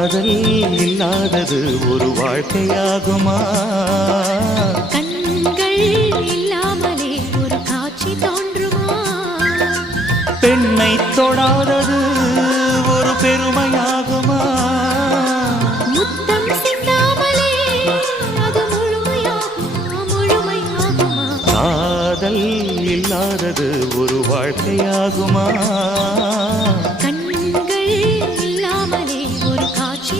காதல் இல்லாதது ஒரு வாழ்க்கையாகுமா? கண்கள் இல்லாமலே ஒரு காட்சி தோன்றுமா? பெண்ணை தொடாதது ஒரு பெருமையாகுமா? முத்தம் சிந்தாமலே அது முழுமையாகுமா? முழுமையாகுமா? காதல் இல்லாதது ஒரு வாழ்க்கையாகுமா? கண்கள் இல்லாமலே ஒரு காட்சி